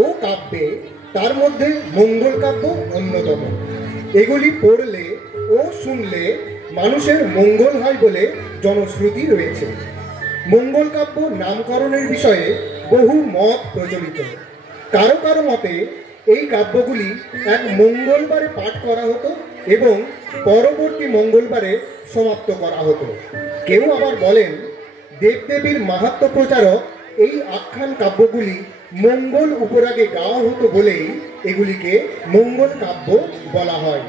ও কাব্যে, তার মধ্যে মঙ্গল কাব্য অন্যতম। এগুলি পড়লে ও শুনলে মানুষের মঙ্গল হয় বলে জনশ্রুতি রয়েছে। মঙ্গল কাব্য নামকরণের বিষয়ে বহু মত প্রচলিত। কারো কারো মতে এই কাব্যগুলি এক মঙ্গলবারে পাঠ করা হতো এবং পরবর্তী মঙ্গলবারে সমাপ্ত করা হতো। কেউ আবার বলেন দেবদেবীর মাহাত্ম্য প্রচারক এই আখ্যান কাব্যগুলি মঙ্গল উপরাগে গাওয়া হতো বলেই এগুলিকে মঙ্গল কাব্য বলা হয়।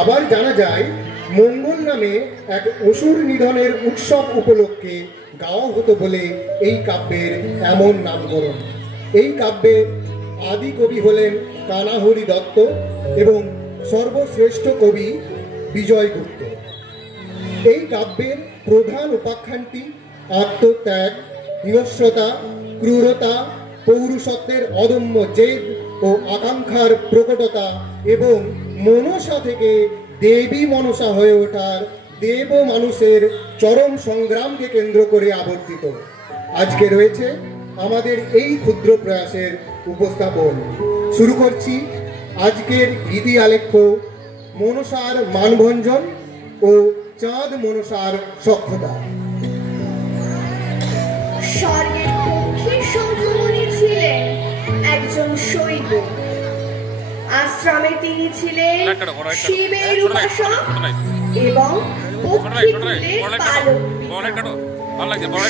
আবার জানা যায় মঙ্গল নামে এক অসুর নিধনের উৎসব উপলক্ষে গাওয়া হতো বলে এই কাব্যের এমন নামকরণ। এই কাব্যের আদি কবি হলেন কানাহরি দত্ত এবং সর্বশ্রেষ্ঠ কবি বিজয়গুপ্ত। এই কাব্যের প্রধান উপাখ্যানটি আত্মত্যাগ, হিংস্রতা, ক্রূরতা, পৌরুষত্বের অদম্য জেদ ও আকাঙ্ক্ষার প্রকটতা এবং মনসা থেকে দেবী মনসা হয়ে ওঠার দেব মানুষের চরম সংগ্রামকে কেন্দ্র করে আবর্তিত। আজকে রয়েছে আমাদের এই ক্ষুদ্র প্রয়াসের উপস্থাপন। শুরু করছি আজকের গীতি আলেখ্য মনসার মানভঞ্জন ও চাঁদ মনসার সখ্যতা। স্বর্গের পক্ষী শঙ্খমণি ছিলেন একজন শৈব। আশ্রমে তিনি ছিলেন শিবের উপাসক এবং পক্ষীকুলের পালক।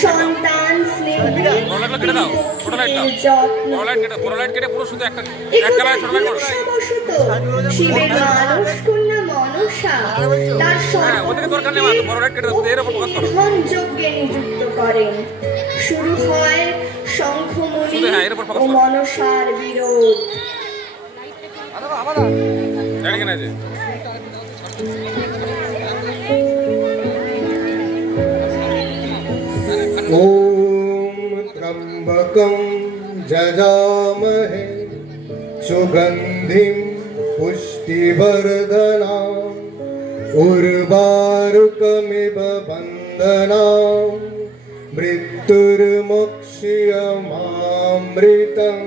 সন্তান স্নেহে শিবের মানস কন্যা মনসা তার ধন যজ্ঞে নিযুক্ত করেন। শুরু হয় শঙ্খমণি ও মনসার বিরোধ। ओम त्र्यंबकं जजामहे सुगंधिं पुष्टिवर्धनाम् उर्वारुकमिव बन्धनाम् मृत्युर्मुक्षीयमामृतम्।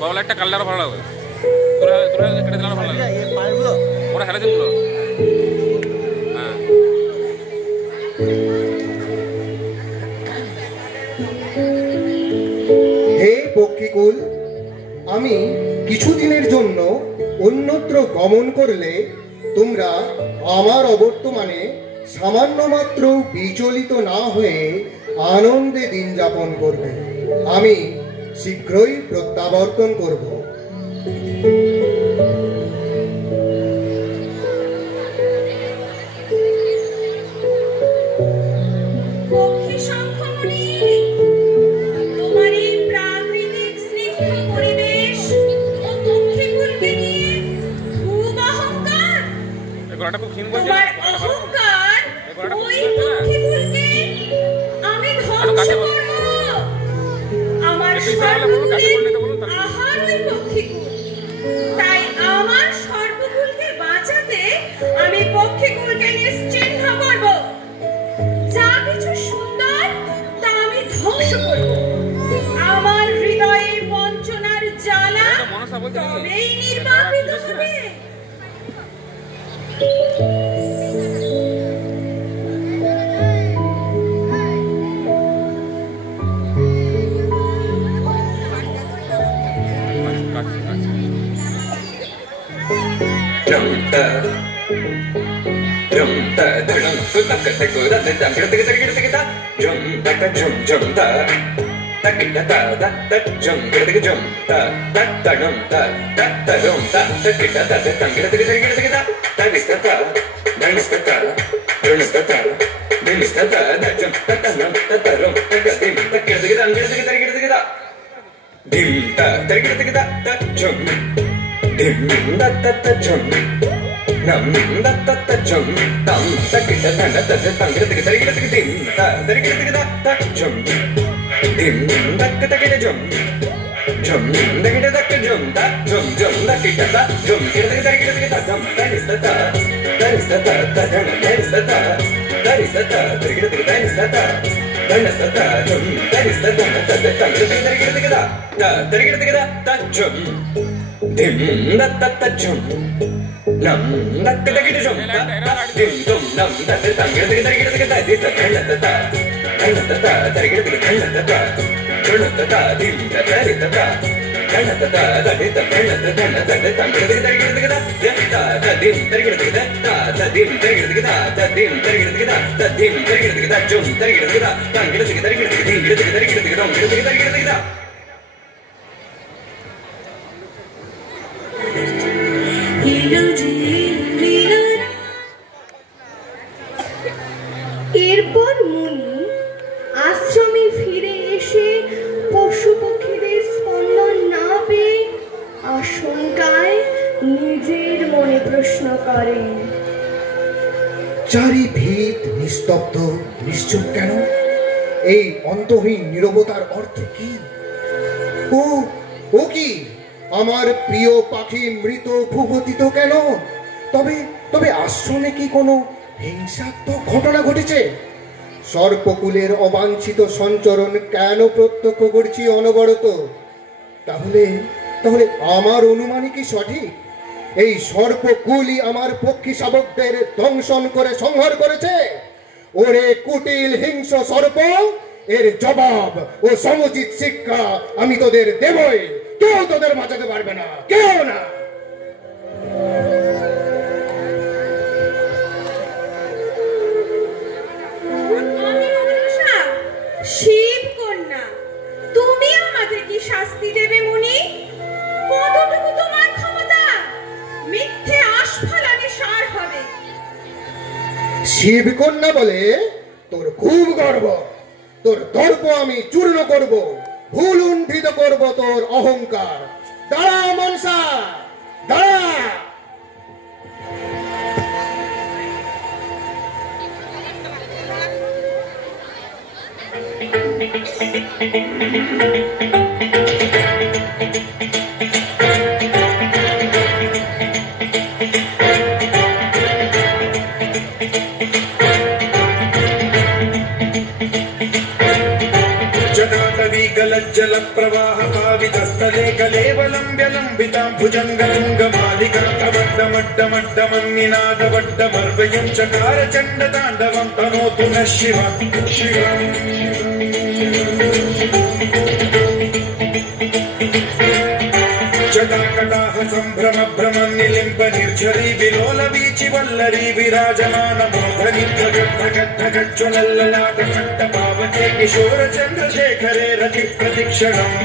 বাবলা একটা কালার ভালো লাগে, তোরা তোরা কেটে দিলে ভালো লাগে এই পাইগুলো ওরা হেলে দিগুলো। হ্যাঁ হে পক্ষীকুল, আমি কিছুদিনের জন্য অন্যত্র গমন করলে তোমরা আমার অবর্তমানে সামান্য মাত্র বিচলিত না হয়ে আনন্দে দিন যাপন করবে। আমি শীঘ্রই প্রত্যাবর্তন করব। তাই আমার সর্বকুলকে বাঁচাতে আমি পক্ষীকুলকে নিশ্চিহ্ন করব। যা কিছু সুন্দর তা আমি ধ্বংস করব। আমার হৃদয়ের বঞ্চনার জ্বালা তবেই নির্বাপিত হবে। ঝুম দেখিতে দেখতে ঝুম তা ঝুম ঝুম দেখিতে তা ঝুম দেখিতে দেখতে তা ঝুম তারিস্তা তা তারিস্তা তা তাজন তারিস্তা তা তারিস্তা তা দেখিতে দেখতে তারিস্তা তা তারিস্তা তা ঝুম তারিস্তা তা তাজন দেখিতে দেখতে তা দেখিতে দেখতে তা ঝুম ধিম দত্ত তা ঝুম nam datte datte jom dim dum nam datte tangir datte datte datte kanna ta kanna ta datte datte kanna ta kanna ta dim datte datte kanna ta datte datte kanna ta kanna datte tangir datte datte yatta ta dim datte datte ta dim datte datte ta dim datte datte ta dim datte datte jom datte datte tangir datte datte dim datte datte dom datte datte এরপর মুনি আশ্রমে ফিরে এসে পশু পক্ষীদের স্পন্দন না পেয়ে আশঙ্কায় নিজের মনে প্রশ্ন করেন, চারি ভিত নিস্তব্ধ নিশ্চুপ কেন? এই অন্তহীন নীরবতার অর্থ কি? ও কি আমার প্রিয় পাখি মৃত ভূপতিত কেন? তবে আশ্রমে কি কোনো হিংসাত্মক ঘটনা ঘটেছে? সর্পকুলের অবাঞ্ছিত সঞ্চরণ কেন প্রত্যক্ষ করছি অনবরত? তাহলে আমার অনুমানই কি সঠিক? এই সর্পকুলই আমার পক্ষী শাবকদের দংশন করে সংহার করেছে। ওরে কুটিল হিংস্র সর্প, এর জবাব ও সমুচিত শিক্ষা আমি তোদের দেবই। কেউ তোদের বাঁচাতে পারবে না, কেউ না। শিব কন্যা, তুমি আমাদের কি শাস্তি দেবে মুনি? কতটুকু তোমার ক্ষমতা? মিথ্যে আস্ফালনে সার হবে। শিব কন্যা বলে তোর খুব গর্ব। তোর দর্প আমি চূর্ণ করব, ভুলুণ্ঠিত করব তোর অহংকার। দাঁড়া মনসা, দাঁড়া। जल प्रवाह पावितस्थले कलेवलम्ब्य लम्बितां भुजङ्गलिङ्गमालिकां तवड्डमड्डमड्डमन्निनादवड्डमर्वयं चकार चण्डताण्डवं तनोतु नः शिवं जटाकटाह सम्भ्रम भ्रमन्निलिम्ब निर्झरी विलोल वीचि वल्लरी विराजमान मोहनी धगज्ज्वलल्ललाट कट्टपावके किशोर चन्द्रशेखरे रति प्रतीक्षणम्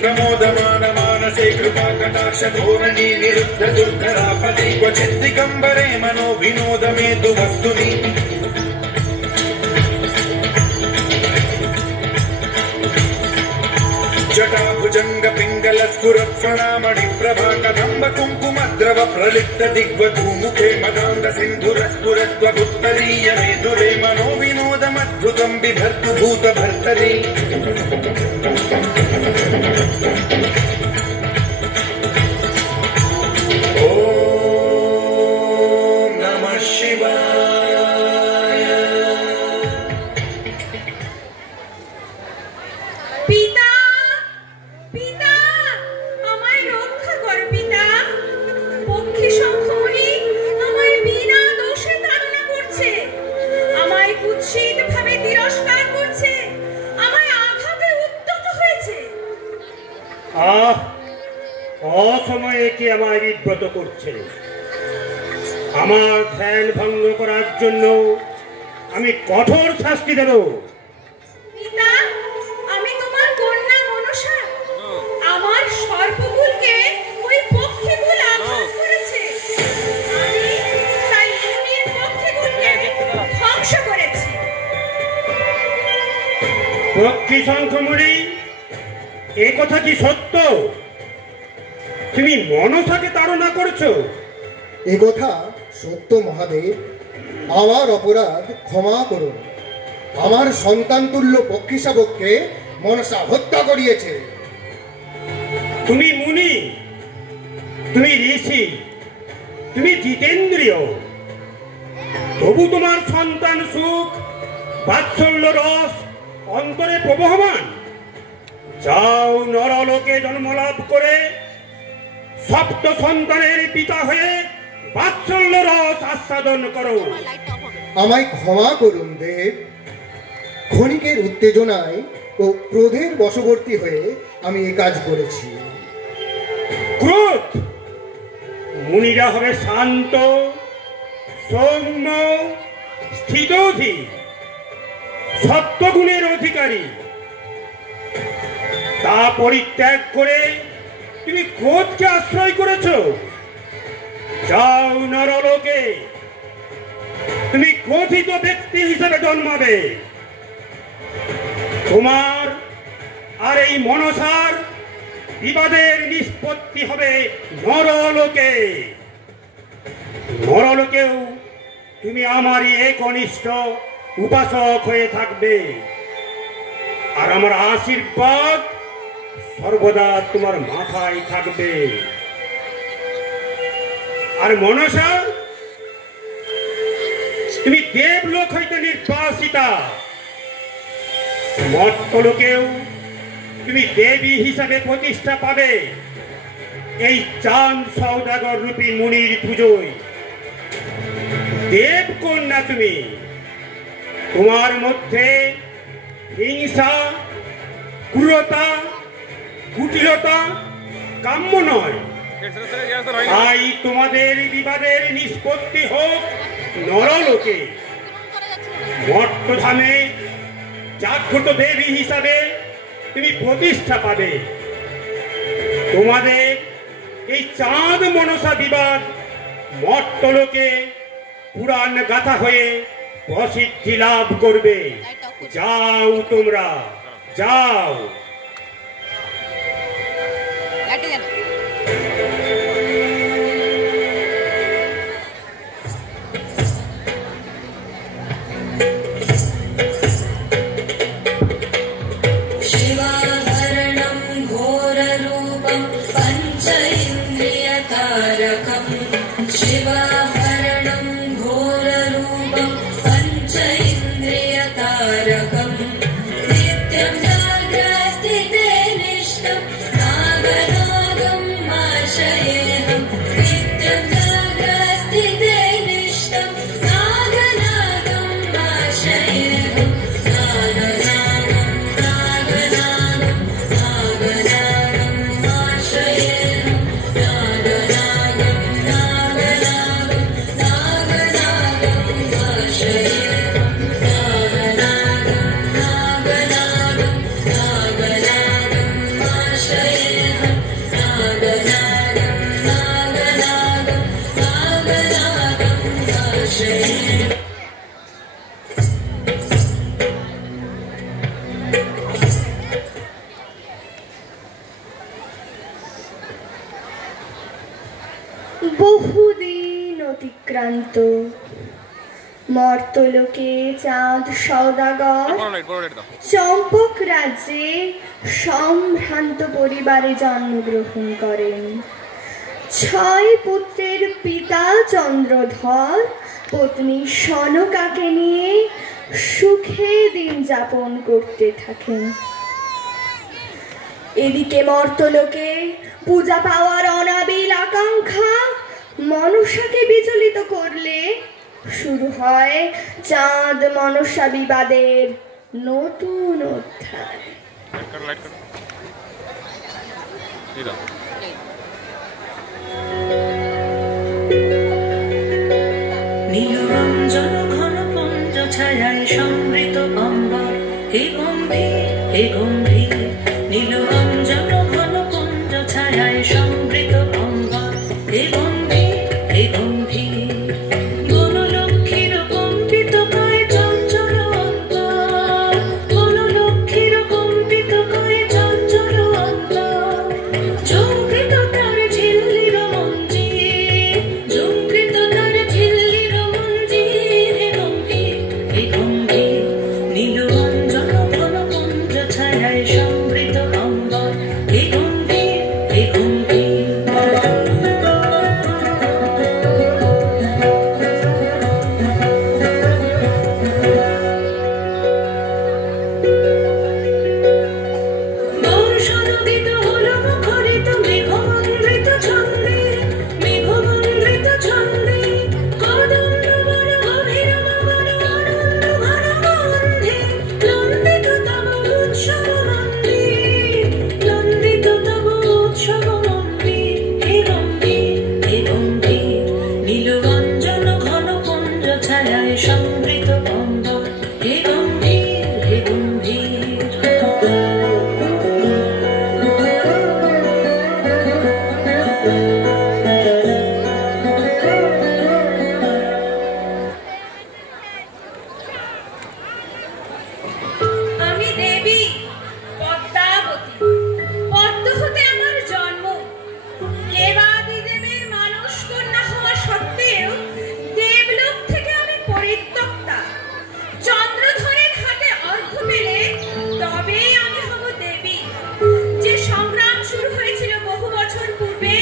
प्रमोदमान मानसे कृपा कटाक्ष धोरणी निरुद्ध दुर्धरापति क्वचित् दिगम्बरे मनो विनोद मे तु वस्तुनि जटा भुजंग पिंगल स्फुरत्फणामणि प्रभा कदम्ब कुङ्कुमद्रव प्रलिप्त दिग्वधूमुखे मदान्ध सिन्धुरस्फुरत्वपुत्तरीय मेदुरे मनो विनोदमद्भुतं बिभर्तु भूतभर्तरि ओम नमः शिवाय। पिता पिता আমায় রক্ষা করো পিতা। পক্ষী শঙ্খমণি আমায় বিনা দোষে তাড়না করছে, আমায় কুৎসিত ভাবে তিরস্কার করছে, আমায় আঘাতে উদ্যত হয়েছে। অসময়ে কি আমায় বিব্রত করছে? আমার ধ্যান ভঙ্গ করার জন্য আমি কঠোর শাস্তি দেব। পিতা, আমি তোমার কন্যা মনসা। আমার সর্পকুলকে ওই পক্ষীকুল আঘাত করেছে, আমি তাই মুনির পক্ষীকুলকে ধ্বংস করেছি। পক্ষী শঙ্খমণি, এ কথা কি সত্য? তুমি মনসাকে তাড়না করছো? এ কথা সত্য মহাদেব। আমার অপরাধ ক্ষমা করুন। আমার সন্তান তুল্য পক্ষী শাবককে মনসা হত্যা করিয়েছে। তুমি মুনি, তুমি ঋষি, তুমি জিতেন্দ্রীয়, তবু তোমার সন্তান সুখ বাৎসল্য রস অন্তরে প্রবহমান। যাও নরলোকে জন্মলাভ করে সপ্ত সন্তানের পিতা হয়ে বাৎসল্য রস আস্বাদন করো। আমায় ক্ষমা করুন দেব। ক্ষণিকের উত্তেজনায় ও ক্রোধের বশবর্তী হয়ে আমি এ কাজ করেছি। ক্রোধ? মুনিরা হবে শান্ত, সৌম্য, স্থিতধী, সত্যগুণের অধিকারী। তা পরিত্যাগ করে তুমি ক্রোধকে আশ্রয় করেছ। যাও নরলোকে, তুমি ক্রোধিত ব্যক্তি হিসেবে জন্মাবে। তোমার আর এই মনসার বিবাদের নিষ্পত্তি হবে নরলোকে। নরলোকেও তুমি আমারই একনিষ্ঠ উপাসক হয়ে থাকবে, আর আমার আশীর্বাদ সর্বদা তোমার মাথায় থাকবে। আর মনসা, তুমি দেবলোক হইতে নির্বাসিতা। মর্তলোকেও তুমি দেবী হিসাবে প্রতিষ্ঠা পাবে এই চাঁদ সৌদাগর রূপী মুনির পুজোয়। দেবকন্যা তুমি, তোমার মধ্যে হিংসা, ক্রূরতা, কুটিলতা কাম্য নয়। তাই তোমাদের বিবাদের নিষ্পত্তি হোক নরলোকে। মর্তধামে জাগ্রত দেবী হিসাবে তুমি প্রতিষ্ঠা পাবে। তোমাদের এই চাঁদ মনসা বিবাদ মর্তলোকে পুরাণ গাথা হয়ে প্রসিদ্ধি লাভ করবে। যাও তোমরা, যাও। বহুদিন অতিক্রান্ত। মর্তলোকে চাঁদ সওদাগর চম্পক রাজ্যে সম্ভ্রান্ত পরিবারে জন্মগ্রহণ করেন। 6 পুত্রের পিতা চন্দ্রধর পত্নী সনকাকে নিয়ে সুখে দিন যাপন করতে থাকেন। এদিকে মর্তলোকে পূজা পাওয়ার অনাবিল আকাঙ্ক্ষা মনসাকে বিচলিত করলে শুরু হয় চাঁদ মনসা বিবাদের নতুন অধ্যায়। নীলরঞ্জন ঘন পুঞ্জ ছায়ায় সমৃত অম্বর, হে গম্ভীর হে গম্ভীর। নীলরঞ্জন ঘন পুঞ্জ ছায়ায় সমৃত অম্বর, হে গম্ভীর হে গম্ভীর। গণলক্ষ্মীর কম্পিত কায় চঞ্চল অন্তর, গণলক্ষ্মীর সমৃত অম্বর হে গম্ভীর হে গম্ভীর আমি দেবী পদ্মাবতী, পদ্ম হতে আমার জন্ম। দেবাদিদেবের মানস কন্যা হওয়া সত্ত্বেও দেবলোক থেকে আমি পরিত্যক্তা। চন্দ্রধরের হাতে অর্ঘ্য পেলে তবেই আমি হব দেবী। যে সংগ্রাম শুরু হয়েছিল বহু বছর পূর্বে,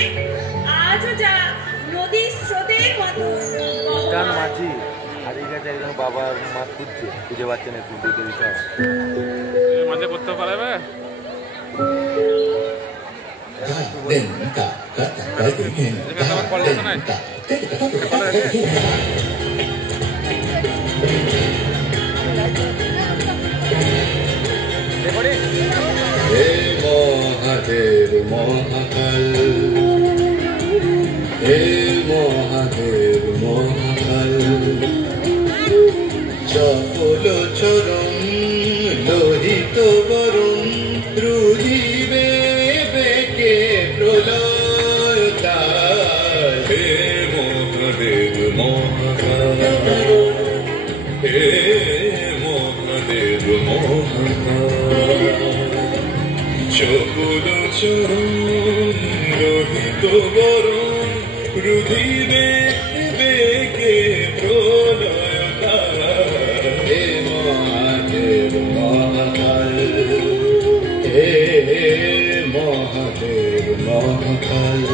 আজও যা নদীর স্রোতের মতো বহমান। মাঝি হারিয়ে গেছে একজন বাবার মা খুঁজছে, খুঁজে পাচ্ছে না, খুঁজে দিতে হবে মাঝে করতে পারবে। হে মহাদেব মহাকাল, হে মহাদেব মহাকাল, চপল চরণ লোহিত বরণ রুধিবে বেকে প্রলয় কাল। হে মহাদেব মহাকাল, হে মহাদেব মহাকাল, চপল চরণ লোহিত বরণ রুধিবে বেকে প্রলয় কাল। হে মহাদেব মহাকাল, হে মহাদেব মহাকাল।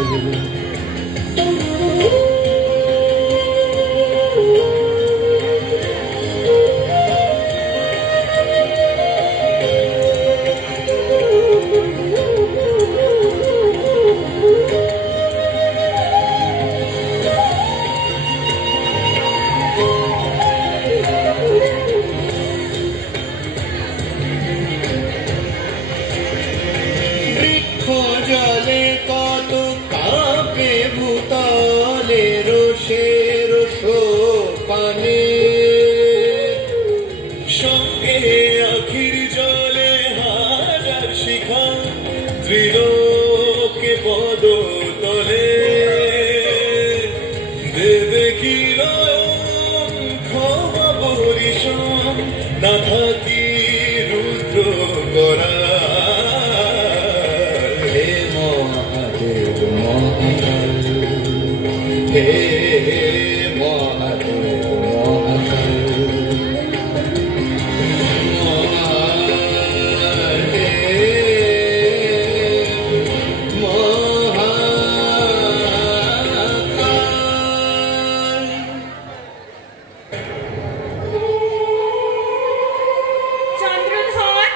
বৃক্ষ জলে কত কাঁপে ভূতলে রোষে রোষ পানে, সঙ্গে আখির জলে হাজার শিখা ত্রিলোকে পদ তলে। দেবে কি নয়ন ক্ষমা বরিশন, না থাকি রুদ্র করা। হে মহাদেব মহাকাল, হে মহাদেব মহাকাল, মহাদেব মহাকাল। চন্দ্রধর,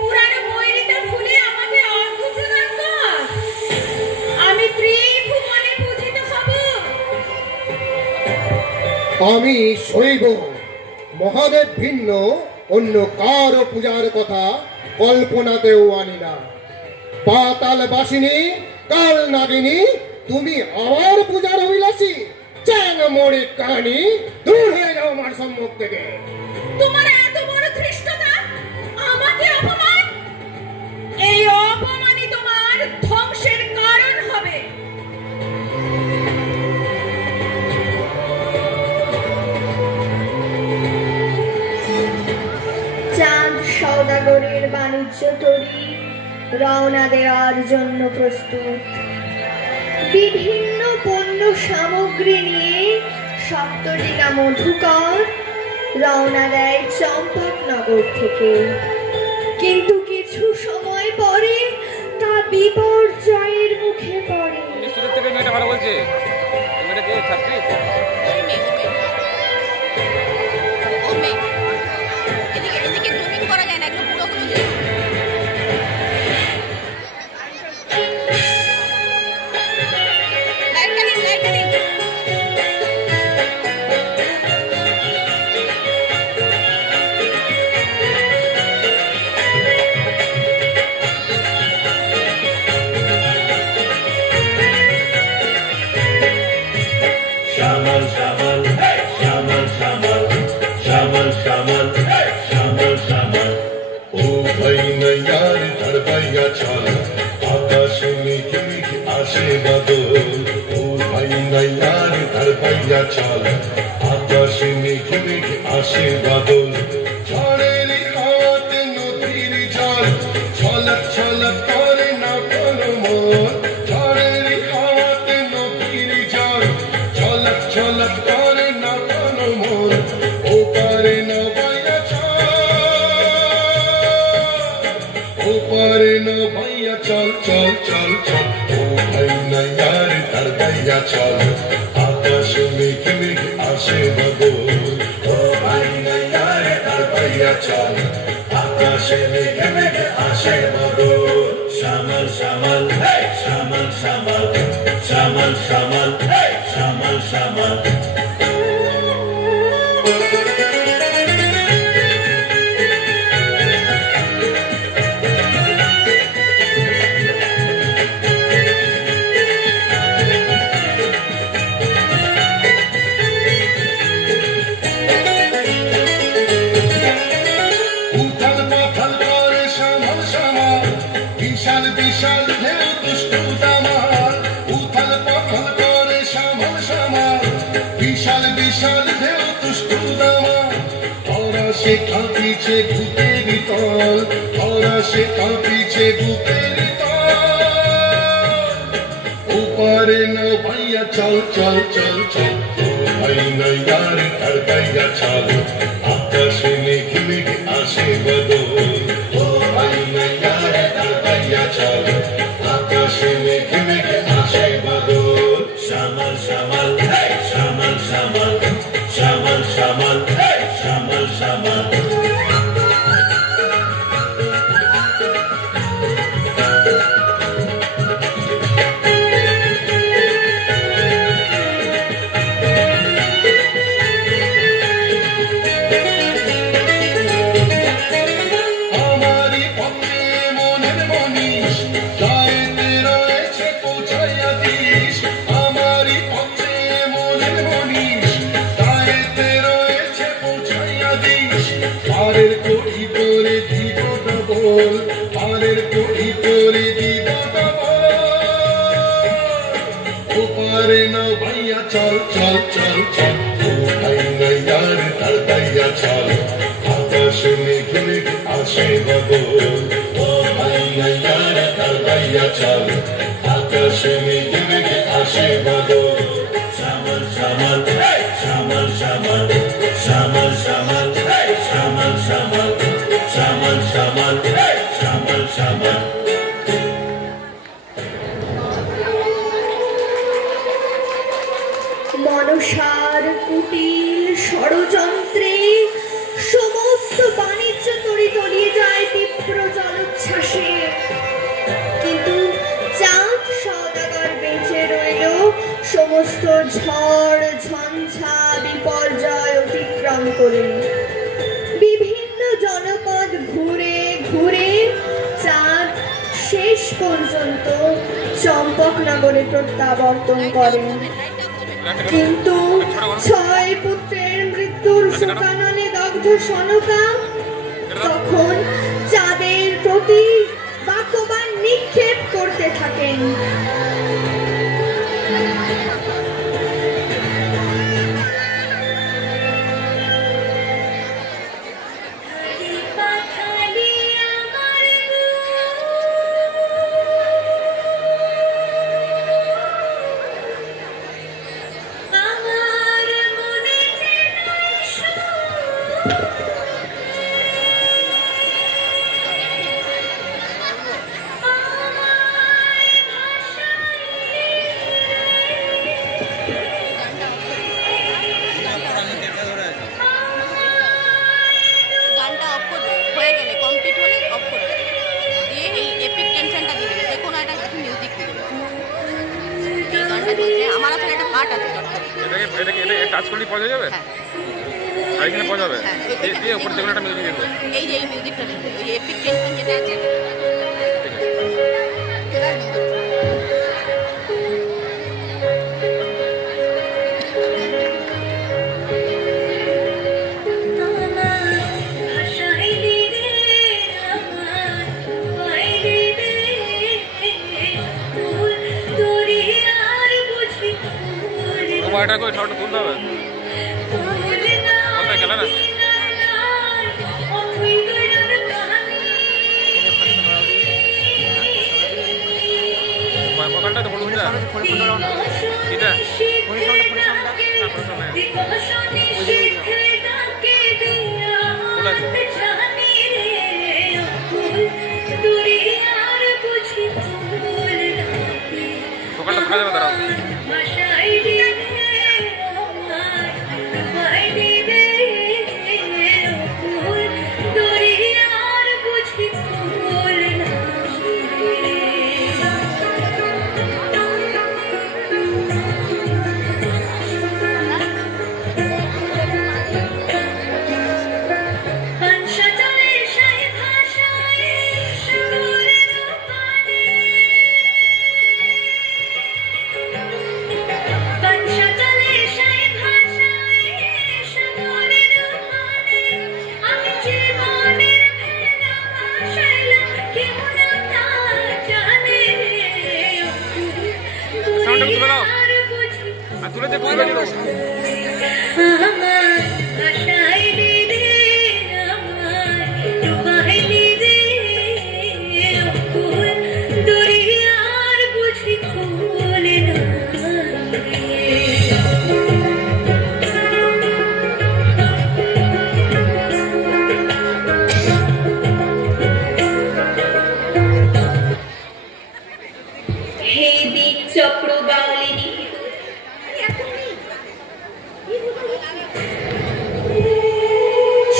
পুরানো বৈরিতা ফুলে আমাকে অর্ঘ্য প্রদান কর। আমি ত্রিভুবনে পূজিত হব। আমি শৈব, মহাদেব ভিন্ন অন্য কারো পূজার কথা কল্পনাতেও আনি না। পাতাল বাসিনী, কাল নাগিনী, তুমি আমার পূজার অভিলাষী। চ্যাং মোড়ে কাহানি, দূর হয়ে যাও আমার সম্মুখ থেকে। তোমার এত বড় ধৃষ্টতা, আমাকে অপমান! এই অপমানই তোমার ধ্বংসের কারণ হবে। চাঁদ সওদাগরের বাণিজ্য তরী রওনা দেওয়ার জন্য প্রস্তুত। বিভিন্ন পণ্য সামগ্রী নিয়ে সপ্তটিকা মধুকর রওনা দেয় চম্পকনগর থেকে। কিন্তু কিছু সময় পরে তা বিপর্যয়ের মুখে পড়ে। স্টুডেন্ট থেকে মেয়েটা ভালো বলছে, মেয়েটা কে ছাত্রী? শ্যামল ভাইয়া চল আকাশে মেঘে মেঘে আসে বাদল ঝড়ের হাত নদীর জল ছলক ছলক করে না কোনো মন ঝড়ের হাত নদীর জল ছলক ছলক করে না কোনো মন ও পারে না ভাইয়া চল ও পারে না ভাইয়া চল চল চল চল ও ভাই না यार তার ভাইয়া চল আকাশে মেঘে মেঘে আসে বাদল ও ভাই না यार তার ভাইয়া চল আকাশে মেঘে মেঘে আসে বাদল শ্যামল শ্যামল শ্যামল শ্যামল শ্যামল শ্যামল শ্যামল শ্যামল বিশাল বিশাল ঢেউ দুষ্টু দামাল উথাল পাথাল করে শ্যামল শ্যামল বিশাল বিশাল ঢেউ দুষ্টু দামাল ওরা সে কাঁপিছে ভূতের তল ওরা সে কাঁপিছে ভূতের তল উপরে না ভাইয়া চল চল চল চল ও ভাই না यार তার ভাইয়া চল আকাশে মেঘে মেঘে আসে বাদল ও ভাই না यार তার ভাইয়া চল আকাশে মেঘে মেঘে আসে বাদল শ্যামল শ্যামল শ্যামল শ্যামল শ্যামল শ্যামল শ্যামল শ্যামল পারের কোটি করে দিব ডবল পারের কোটি করে দিব ডবল ও পারে না ভাইয়া চল চল চল চল ও ভাই না यार তার ভাইয়া চল আকাশে মেঘে মেঘে আসে বাদল ও ভাই না यार তার ভাইয়া চল আকাশে মেঘে মেঘে আসে বাদল শ্যামল শ্যামল শ্যামল শ্যামল শ্যামল শ্যামল শ্যামল শ্যামল শ্যামল শ্যামল শ্যামল শ্যামল মনসার কুটিল ষড়যন্ত্রে সমস্ত বাণিজ্য তরি তলিয়ে যায় তীব্র জলোচ্ছ্বাসে কিন্তু চাঁদ সওদাগর বেঁচে রইল সমস্ত ঝড় ঝঞ্ঝা বিপর্যয় অতিক্রম করে বিভিন্ন জনপদ ঘুরে ঘুরে চাঁদ শেষ পর্যন্ত চম্পকনগরে প্রত্যাবর্তন করেন কিন্তু 6 পুত্রের মৃত্যুর শোকানলে দগ্ধ সনকা তখন চাঁদের প্রতি বাক্যবাণ নিক্ষেপ করতে থাকেন এটা কই ঠাউটা তুলতে হবে চলে আসে। সকালটা দেখা যাবে দাঁড়াও।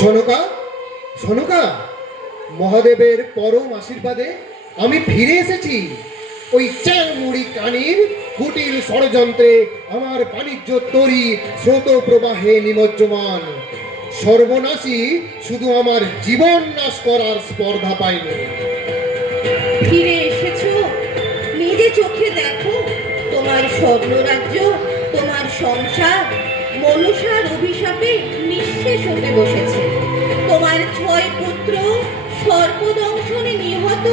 সনকা, সনকা, মহাদেবের পরম আশীর্বাদে আমি ফিরে এসেছি। ওই চ্যাংমুড়ি কানির কুটির ষড়যন্ত্রে আমার বাণিজ্য তরি স্রোত প্রবাহে নিমজ্জমান। সর্বনাশী শুধু আমার জীবন নাশ করার স্পর্ধা পাইনি। ফিরে এসেছো, নিজে চোখে দেখো তোমার স্বর্ণরাজ্য, তোমার সংসার মনসার অভিশাপে নিঃশেষ হতে বসেছে। তোমার 6 পুত্র সর্পদংশনে নিহত,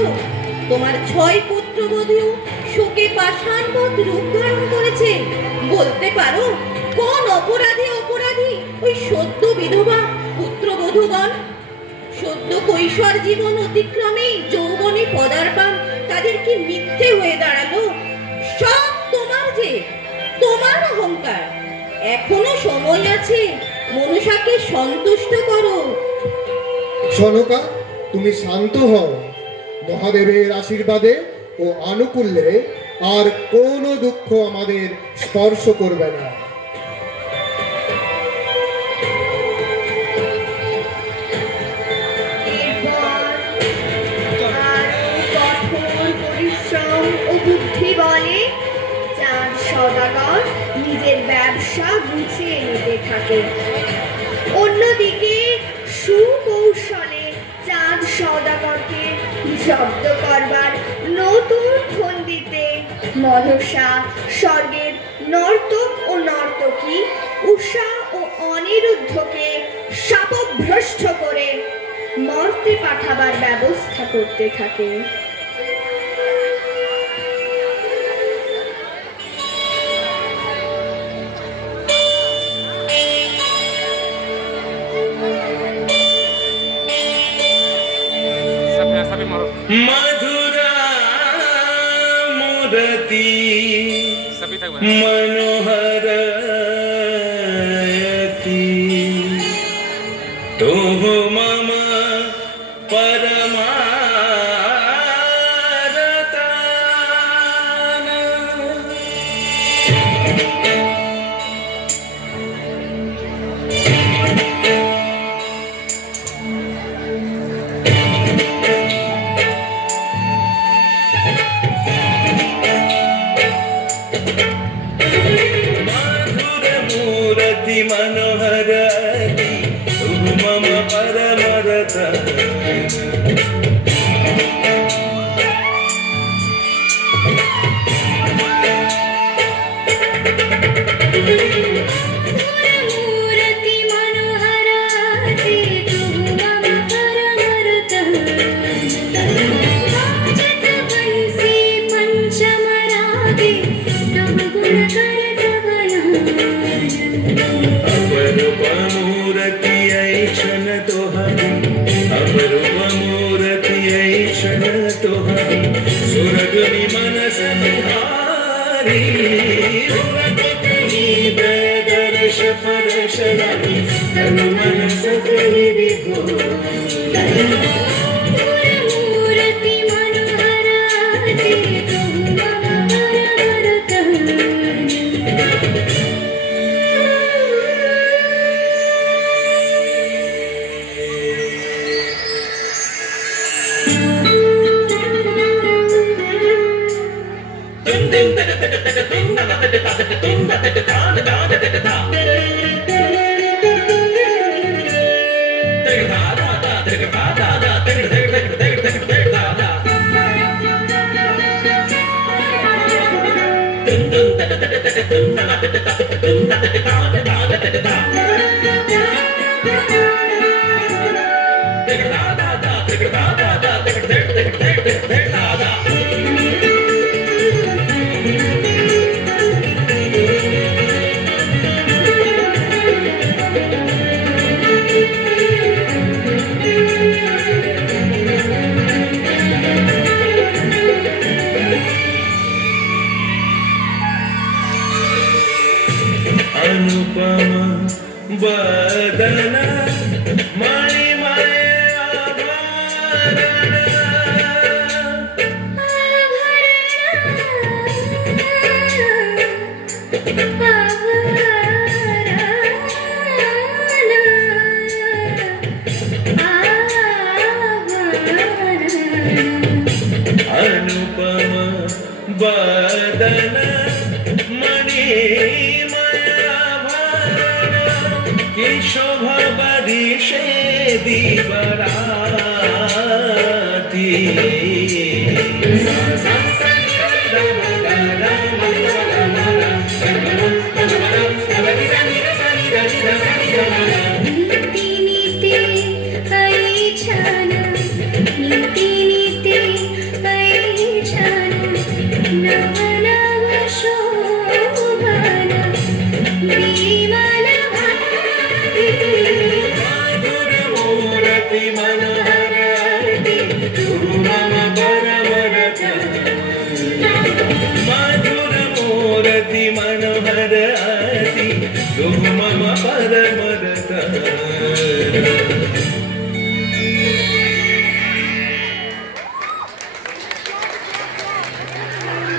তোমার 6 পুত্রবধূ শোকে পাষাণবৎ রূপ ধারণ করেছে। বলতে পারো কোন অপরাধী ওই সদ্য বিধবা পুত্রবধূগণ? সদ্য কৈশোর জীবন অতিক্রমে যৌবনে পদার্পণ তাদের কি মিথ্যে হয়ে দাঁড়ালো? সব তোমার অহংকার। এখনো সময় আছে, মনসাকে সন্তুষ্ট করো। সনকা, তুমি শান্ত হও। মহাদেবের আশীর্বাদে ও আনুকূল্যে আর কোনো দুঃখ আমাদের স্পর্শ করবে না। কঠোর পরিশ্রম ও বুদ্ধি বলে চাঁদ সওদাগর নিজের ব্যবসা গুছিয়ে নিতে থাকে। অন্যদিকে সুকৌশলে চাঁদ সওদাগরকে জব্দ করবার নতুন ফন্দিতে মনসা স্বর্গের নর্তক ও নর্তকী উষা ও অনিরুদ্ধকে শাপভ্রষ্ট করে মর্তে পাঠাবার ব্যবস্থা করতে থাকে। मधुरा मूर्ति मनोहरति तुम मम परमारतान। मनोहरति तुम मम परमरता। मूर्ति मनोहरति तुम मम परमरता। जगवंशी पंचमरागे तव गुण अपरूप मूर्ति ऐ क्षण तोहरी, अपरूप मूर्ति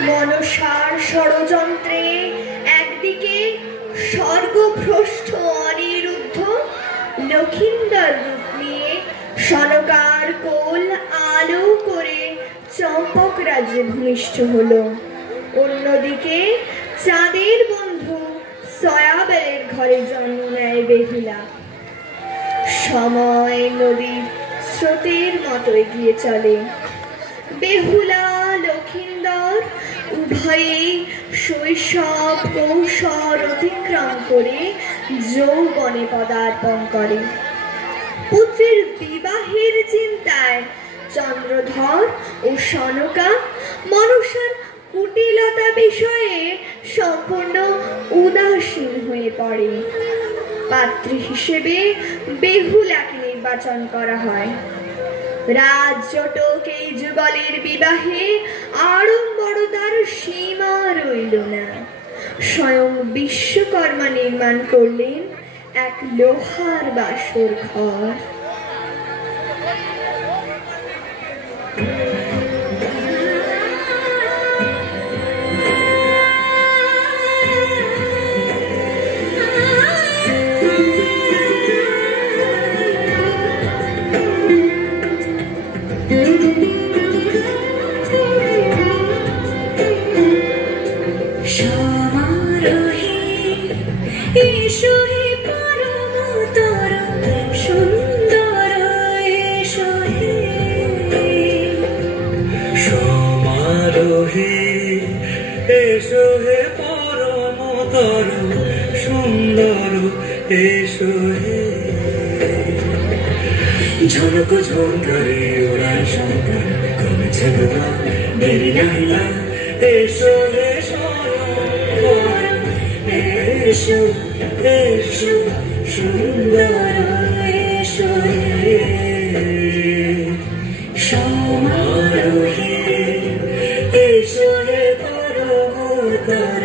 মনসার ষড়যন্ত্রে একদিকে স্বর্গভ্রষ্ট অনিরুদ্ধ লক্ষিন্দর রূপ নিয়ে সনকার কোল আলো করে চম্পক রাজ্যে ভূমিষ্ঠ হলো, অন্যদিকে চাঁদের বন্ধু সয়াবেলের ঘরে জন্ম নেয় বেহুলা। সময় নদীর স্রোতের মতো এগিয়ে চলে। বেহুলা লক্ষিন্দর উভয়েই শৈশব কৌশল অতিক্রম করে যৌবনে পদার্পণ করে। পুত্রের বিবাহের চিন্তায় চন্দ্রধর ও সনকা মনসার কুটিলতা বিষয়ে সম্পূর্ণ উদাসীন হয়ে পড়ে। পাত্রী হিসেবে বেহুলাকে নির্বাচন করা হয়। রাজজটক এই যুগলের বিবাহে আড়ম্বরতার সীমা রইল না। স্বয়ং বিশ্বকর্মা নির্মাণ করলেন এক লোহার বাসর ঘর। ঝনক ঝঙ্কারে ওড়ায় শঙ্কর কমেছে গোপা দেরি নাইলা এসো এসো এসো এসো সুন্দর এসো সমারোহে এসো হে পরমতর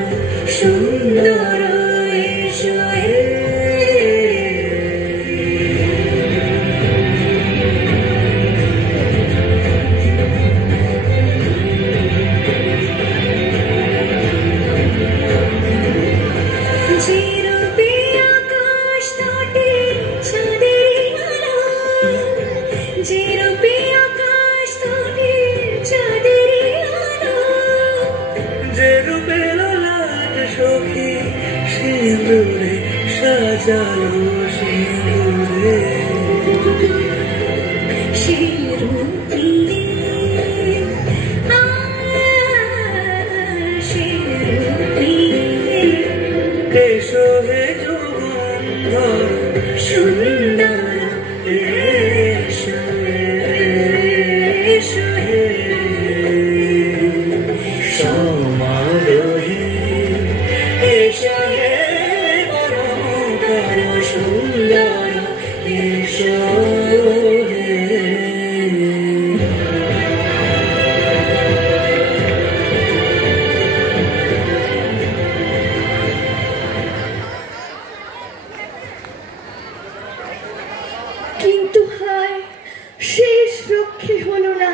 সুন্দর এসো এসো কিন্তু হায়, শেষ রক্ষে হলো না।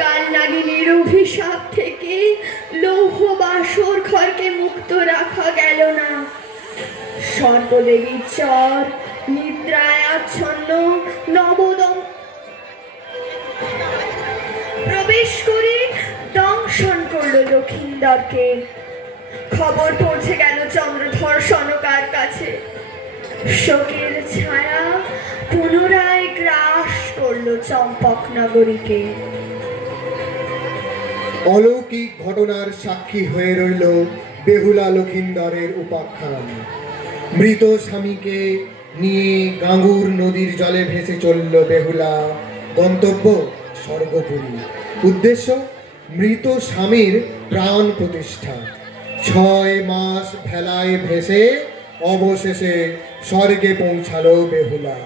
কাল নাগিনীর অভিশাপ থেকে লৌহ বাসর ঘরকে মুক্ত রাখা গেল না। সর্বদেবীর চর নিদ্রায় আচ্ছন্ন নবদম প্রবেশ করে দংশন করলো লক্ষিন্দরকে। খবর পৌঁছে গেল চন্দ্রধর সনকার কাছে। শোকের ছায়া পুনরায় গ্রাস করলো চম্পক নগরীকে। অলৌকিক ঘটনার সাক্ষী হয়ে রইল বেহুলা লক্ষিন্দরের উপাখ্যান। মৃত স্বামীকে নিয়ে গাঙ্গুর নদীর জলে ভেসে চলল বেহুলা। গন্তব্য স্বর্গপুরী। উদ্দেশ্য মৃত স্বামীর প্রাণ প্রতিষ্ঠা। 6 মাস ভেলায় ভেসে অবশেষে স্বর্গে পৌঁছালো বেহুলা।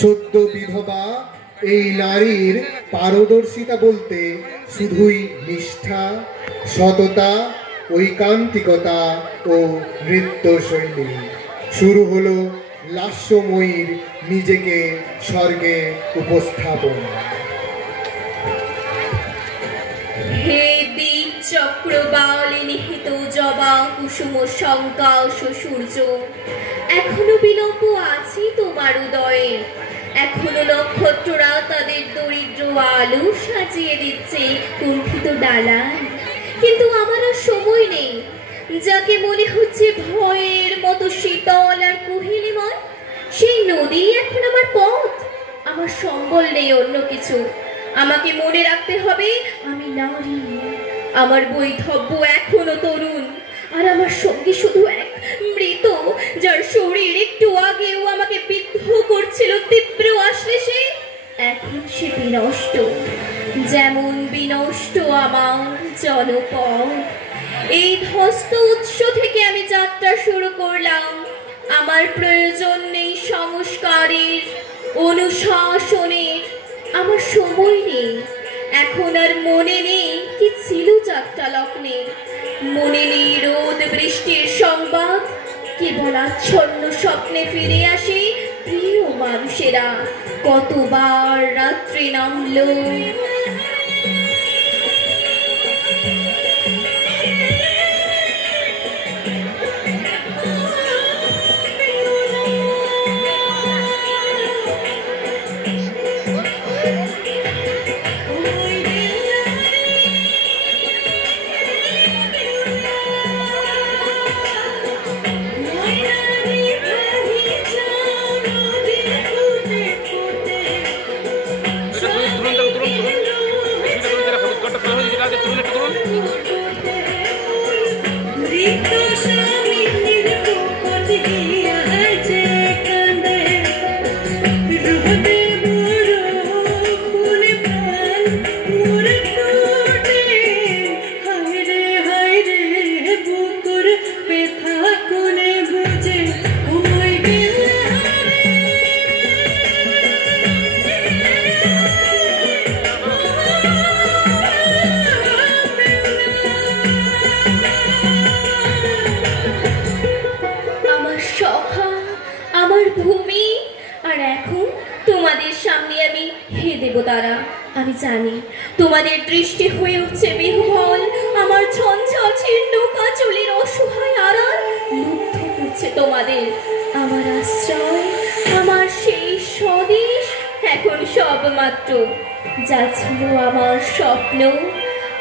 সদ্য বিধবা এই নারীর পারদর্শিতা বলতে শুধুই নিষ্ঠা, সততা, ঐকান্তিকতা ও নৃত্যশৈলী। শুরু হলো লাস্যময়ীর নিজেকে স্বর্গে উপস্থাপন। হে দ্বীপ চক্রবালে নিহিত জবা কুসুম শঙ্কাশ সূর্য, এখনো বিলম্ব আছে তোমার উদয়ে। এখনো নক্ষত্ররা তাদের দরিদ্র আলো সাজিয়ে দিচ্ছে কুণ্ঠিত ডালায়। কিন্তু আমার আর সময় নেই। যাকে মনে হচ্ছে ভয়ের মতো শীতল আর কুহেলিময়, সেই নদী এখন আমার পথ। আমার সম্বল নেই অন্য কিছু। আমাকে মনে রাখতে হবে আমি নারী। আমার বৈধব্য এখনো তরুণ। আর আমার সঙ্গে শুধু এক মৃত, যার শরীর একটু আগেও আমাকে বিদ্ধ করছিল তীব্র আশ্লেষে। এখন সে বিনষ্ট, যেমন বিনষ্ট আমার জনপদ। এই ধ্বস্ত উৎস থেকে আমি যাত্রা শুরু করলাম। আমার প্রয়োজন নেই সংস্কারের, অনুশাসনের। আমার সময় নেই। এখন আর মনে নেই কি ছিল যাত্রা লগ্নে। মনে নেই রোদ বৃষ্টির সংবাদ। কেবল আচ্ছন্ন স্বপ্নে ফিরে আসে প্রিয় মানুষেরা। কতবার রাত্রি নামলো। আমি জানি তোমাদের দৃষ্টি হয়ে উঠছে বিহ্বল। আমার ঝঞ্ঝা ছিন্ন কাচুলির অসহায় আড়াল লুব্ধ করছে তোমাদের। আমার আশ্রয়, আমার সেই স্বদেশ এখন সব মাত্র। যা ছিল আমার স্বপ্ন,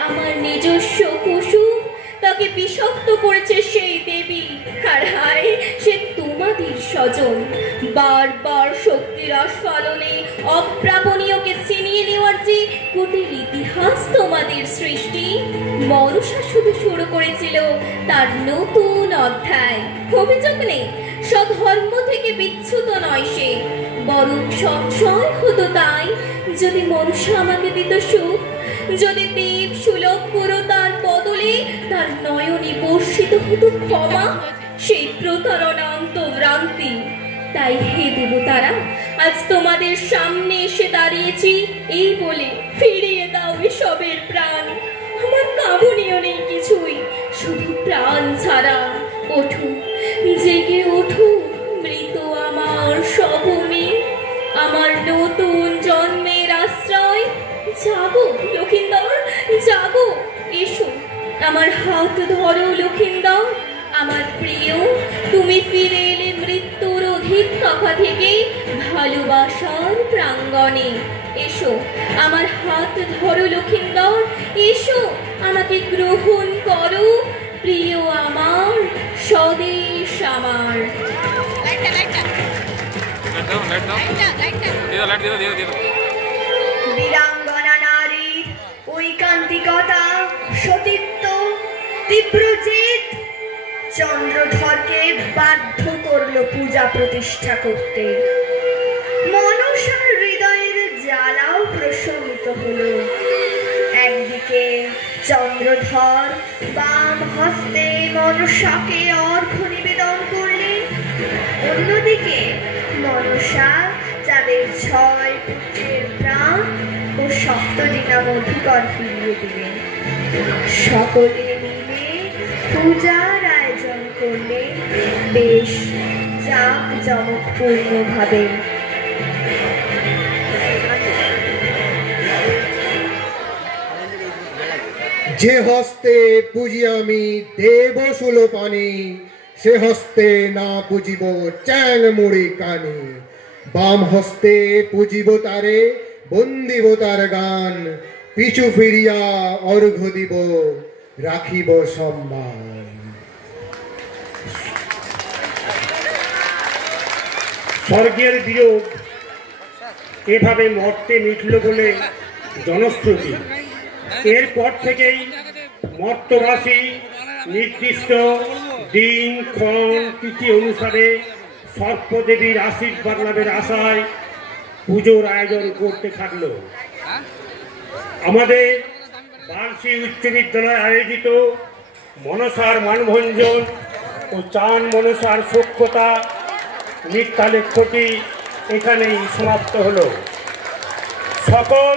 আমার নিজস্ব কুসুম, তাকে বিষাক্ত করেছে সেই দেবী। আর হায়, সে তোমাদের স্বজন। বারবার শক্তির আস্ফালনে অপ্রাপণীয়কে ছিনিয়ে নেওয়ার যে কুটিল ইতিহাস তোমাদের সৃষ্টি। মনসা শুধু শুরু করেছিল তার নতুন অধ্যায়। অভিযোগ নেই, স্বধর্ম থেকে বিচ্যুত নয় সে, বরং সংশয় হতো তাই যদি মনসা আমাকে দিত সুখ। যদি দেব সুলভ করো তার বদলে তার নয়নে বর্ষিত হতো ক্ষমা, সেই প্রতারণা অন্তর্ভ্রান্তি। তাই হে দেবতারা, আজ তোমাদের সামনে এসে দাঁড়িয়েছি এই বলে ফিরিয়ে দাও এসবের প্রাণ। আমার কামনীয় নেই কিছুই, শুধু প্রাণ ছাড়া। ওঠো, জেগে ওঠো, মৃত আমার সভূমি, আমার নতুন জন্মের আশ্রয়। জাগো লক্ষিন্দর, জাগো, এসো, আমার হাত ধরো লক্ষিন্দর। আমার প্রিয়, তুমি ফিরে এলে মৃত্যুর অধিক কাকা থেকে ভালোবাসার প্রাঙ্গণে। এসো, আমার হাত ধরো লক্ষিন্দর, এসো, আমাকে গ্রহণ করো প্রিয় আমার, স্বদেশ আমার। বীরাঙ্গনা নারীর ঐকান্তিকতা, সতীত্ব, তীব্র জেদ চন্দ্রধরকে বাধ্য করলো পূজা প্রতিষ্ঠা করতে। মনসার হৃদয়ের জ্বালাও প্রশমিত হলো। একদিকে চন্দ্রধর বাম হস্তে মনসাকে অর্ঘ্য নিবেদন করলেন, অন্যদিকে মনসা যাদের 6 পুত্রের প্রাণ ও সপ্তদিনা মধুকর ফিরিয়ে দিলেন। সকলে মিলে পূজার আয়োজন করলেন বেশ জাঁকজমকপূর্ণ ভাবে। যে হস্তে পুজি আমি দেব সুলোপানি, সে হস্তে না পুজিব চ্যাং মুড়ি কানি। বাম হস্তে পুজিব তারে, বন্দিব তার গান, পিছু ফিরিয়া অর্ঘ্য দিব, রাখিব সম্মান। স্বর্গের বিয়োগ এভাবে মর্তে মিটল বলে জনশ্রুতি। এরপর থেকেই মর্তবাসী নির্দিষ্ট দিন ক্ষণ তিথি অনুসারে সর্পদেবীর আশীর্বাদ লাভের আশায় পুজোর আয়োজন করতে থাকলো। আমাদের বার্ষি উচ্চ বিদ্যালয় আয়োজিত মনসার মানভঞ্জন ও চান মনসার সূক্ষ্মতা মিথ্যা লেখ্যটি এখানেই সমাপ্ত হলো। সকল